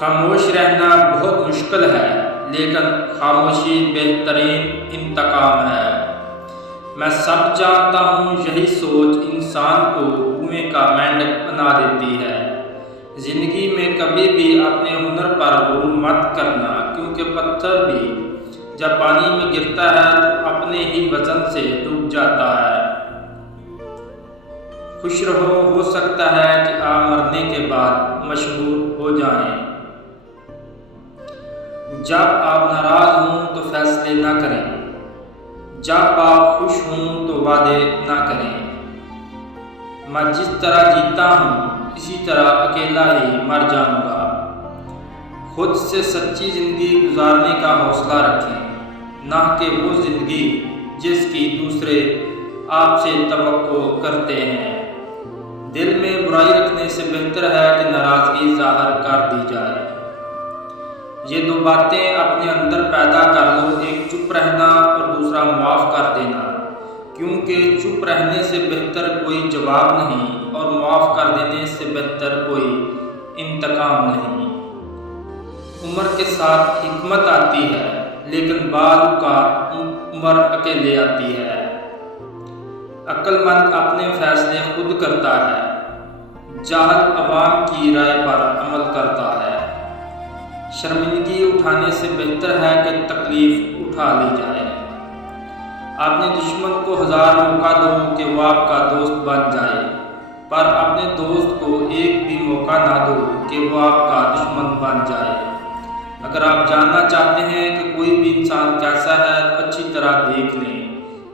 خاموش رہنا بہت مشکل ہے، لیکن خاموشی بہترین انتقام ہے۔ میں سب جانتا ہوں یہی سوچ انسان کو کنویں کا مینڈک بنا دیتی ہے۔ زندگی میں کبھی بھی اپنے ہنر پر غرور مت کرنا، کیونکہ پتھر بھی جب پانی میں گرتا ہے تو اپنے ہی وزن سے ڈوب جاتا ہے۔ خوش رہو، ہو سکتا ہے کہ آپ مرنے کے بعد مشہور ہو جائیں۔ جب آپ ناراض ہوں تو فیصلے نہ کریں، جب آپ خوش ہوں تو وعدے نہ کریں۔ میں جس طرح جیتا ہوں اسی طرح اکیلا ہی مر جاؤں گا۔ خود سے سچی زندگی گزارنے کا حوصلہ رکھیں، نہ کہ وہ زندگی جس کی دوسرے آپ سے توقع کرتے ہیں۔ دل میں برائی رکھنے سے بہتر ہے کہ ناراضگی ظاہر کر دی جائے۔ یہ دو باتیں اپنے اندر پیدا کر لو، ایک چپ رہنا اور دوسرا معاف کر دینا، کیونکہ چپ رہنے سے بہتر کوئی جواب نہیں اور معاف کر دینے سے بہتر کوئی انتقام نہیں۔ عمر کے ساتھ حکمت آتی ہے، لیکن بعض اوقات عمر اکیلے آتی ہے۔ عقل مند اپنے فیصلے خود کرتا ہے، جاہل عوام کی رائے پر عمل کرتا ہے۔ شرمندگی اٹھانے سے بہتر ہے کہ تکلیف اٹھا لی جائے۔ اپنے دشمن کو 1000 موقع دو کہ وہ آپ کا دوست بن جائے، پر اپنے دوست کو ایک بھی موقع نہ دو کہ وہ آپ کا دشمن بن جائے۔ اگر آپ جاننا چاہتے ہیں کہ کوئی بھی انسان کیسا ہے تو اچھی طرح دیکھ لیں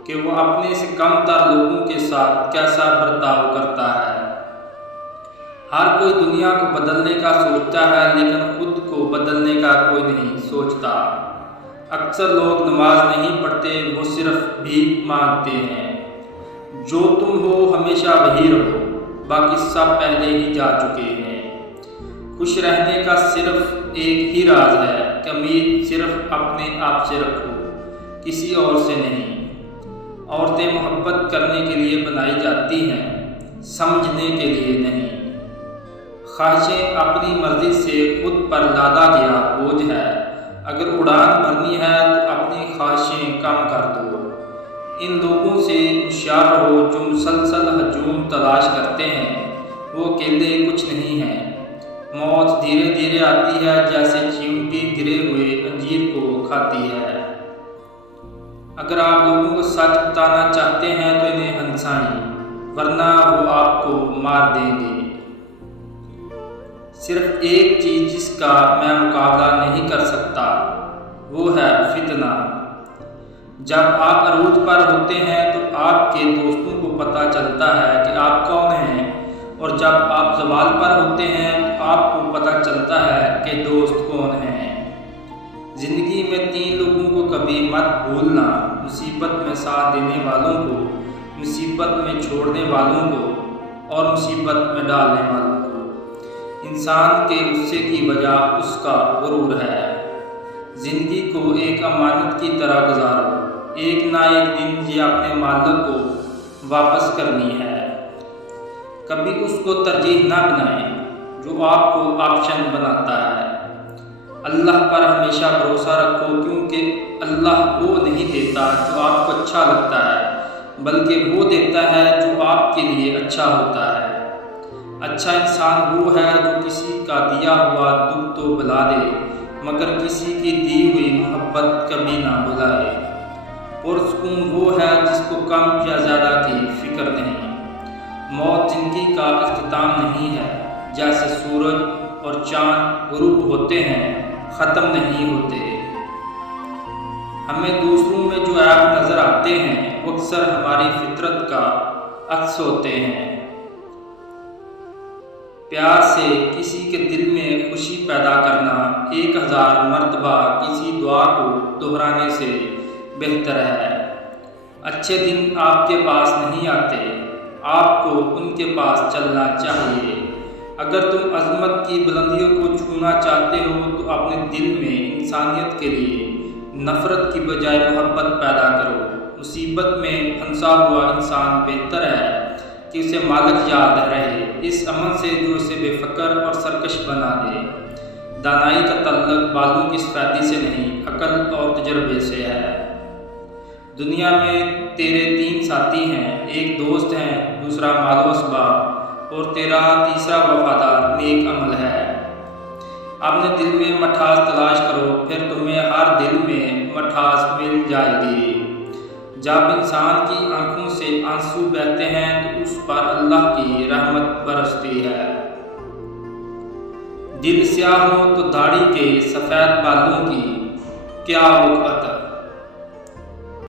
کہ وہ اپنے سے کم تر لوگوں کے ساتھ کیسا برتاؤ کرتا ہے۔ ہر کوئی دنیا کو بدلنے کا سوچتا ہے، لیکن خود کو بدلنے کا کوئی نہیں سوچتا۔ اکثر لوگ نماز نہیں پڑھتے، وہ صرف بھیک مانگتے ہیں۔ جو تم ہو ہمیشہ وہی رہو، باقی سب پہلے ہی جا چکے ہیں۔ خوش رہنے کا صرف ایک ہی راز ہے کہ امید صرف اپنے آپ سے رکھو، کسی اور سے نہیں۔ عورتیں محبت کرنے کے لیے بنائی جاتی ہیں، سمجھنے کے لیے نہیں۔ خواہشیں اپنی مرضی سے خود پر لادا گیا بوجھ ہے۔ اگر اڑان بھرنی ہے تو اپنی خواہشیں کم کر دو۔ ان لوگوں سے ہوشیار رہو جو مسلسل ہجوم تلاش کرتے ہیں، وہ اکیلے کچھ نہیں ہیں۔ موت دھیرے دھیرے آتی ہے، جیسے چیونٹی گرے ہوئے انجیر کو کھاتی ہے۔ اگر آپ لوگوں کو سچ بتانا چاہتے ہیں تو انہیں ہنسائیں، ورنہ وہ آپ کو مار دیں گے۔ صرف ایک چیز جس کا میں مقابلہ نہیں کر سکتا، وہ ہے فتنہ۔ جب آپ عروج پر ہوتے ہیں تو آپ کے دوستوں کو پتہ چلتا ہے کہ آپ کون ہیں، اور جب آپ زوال پر ہوتے ہیں تو آپ کو پتہ چلتا ہے کہ دوست کون ہیں۔ زندگی میں 3 لوگوں کو کبھی مت بھولنا: مصیبت میں ساتھ دینے والوں کو، مصیبت میں چھوڑنے والوں کو، اور مصیبت میں ڈالنے والوں کو۔ انسان کے غصے کی وجہ اس کا غرور ہے۔ زندگی کو ایک امانت کی طرح گزارو، ایک نہ ایک دن یہ اپنے مالک کو واپس کرنی ہے۔ کبھی اس کو ترجیح نہ بنائیں جو آپ کو آپشن بناتا ہے۔ اللہ پر ہمیشہ بھروسہ رکھو، کیونکہ اللہ وہ نہیں دیتا جو آپ کو اچھا لگتا ہے، بلکہ وہ دیتا ہے جو آپ کے لیے اچھا ہوتا ہے۔ اچھا انسان وہ ہے جو کسی کا دیا ہوا دکھ تو بھلا دے، مگر کسی کی دی ہوئی محبت کبھی نہ بھلائے۔ پرسکون وہ ہے جس کو کم یا زیادہ کی فکر نہیں۔ موت زندگی کا اختتام نہیں ہے، جیسے سورج اور چاند غروب ہوتے ہیں، ختم نہیں ہوتے۔ ہمیں دوسروں میں جو عیب نظر آتے ہیں وہ اکثر ہماری فطرت کا عکس ہوتے ہیں۔ پیار سے کسی کے دل میں خوشی پیدا کرنا 1000 مرتبہ کسی دعا کو دہرانے سے بہتر ہے۔ اچھے دن آپ کے پاس نہیں آتے، آپ کو ان کے پاس چلنا چاہیے۔ اگر تم عظمت کی بلندیوں کو چھونا چاہتے ہو تو اپنے دل میں انسانیت کے لیے نفرت کی بجائے محبت پیدا کرو۔ مصیبت میں پھنسا ہوا انسان بہتر ہے کہ اسے مالک یاد رہے اس امن سے جو اسے بے فکر اور سرکش بنا دے۔ دانائی کا تعلق بالوں کی سفیدی سے نہیں، عقل اور تجربے سے ہے۔ دنیا میں تیرے 3 ساتھی ہیں، ایک دوست ہے، دوسرا مال و اسباب، اور تیرا تیسرا وفادار نیک عمل ہے۔ اپنے دل میں مٹھاس تلاش کرو، پھر تمہیں ہر دل میں مٹھاس مل جائے گی۔ جب انسان کی آنکھوں سے آنسو بہتے ہیں تو اس پر اللہ کی رحمت برستی ہے۔ دل سیاہ ہو تو داڑھی کے سفید بالوں کی کیا وقت